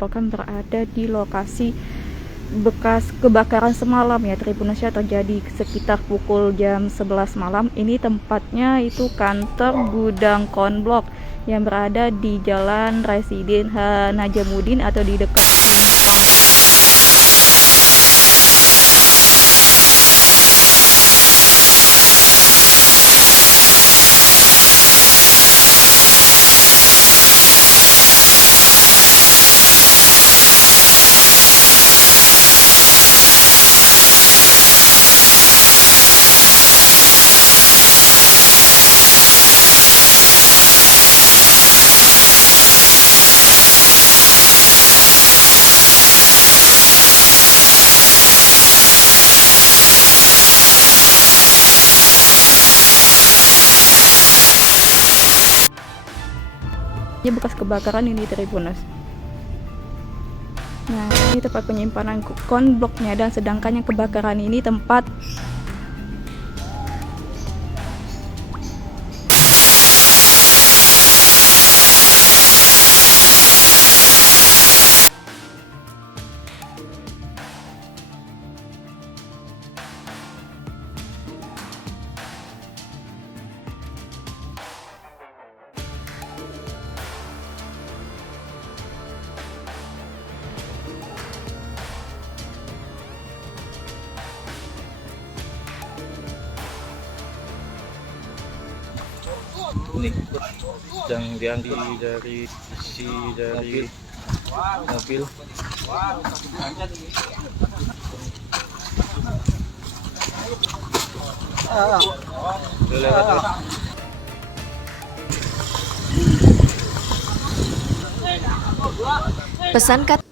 melaporkan berada di lokasi bekas kebakaran semalam ya Tribunasnya, terjadi sekitar pukul jam 11 malam. Ini tempatnya itu kantor gudang konblok yang berada di Jalan Residen H. Najamuddin atau di dekat Simpang. Ini bekas kebakaran ini Tribunas. Nah, ini tempat penyimpanan konbloknya, dan sedangkan yang kebakaran ini tempat ini yang diambil dari mobil. Pesan kata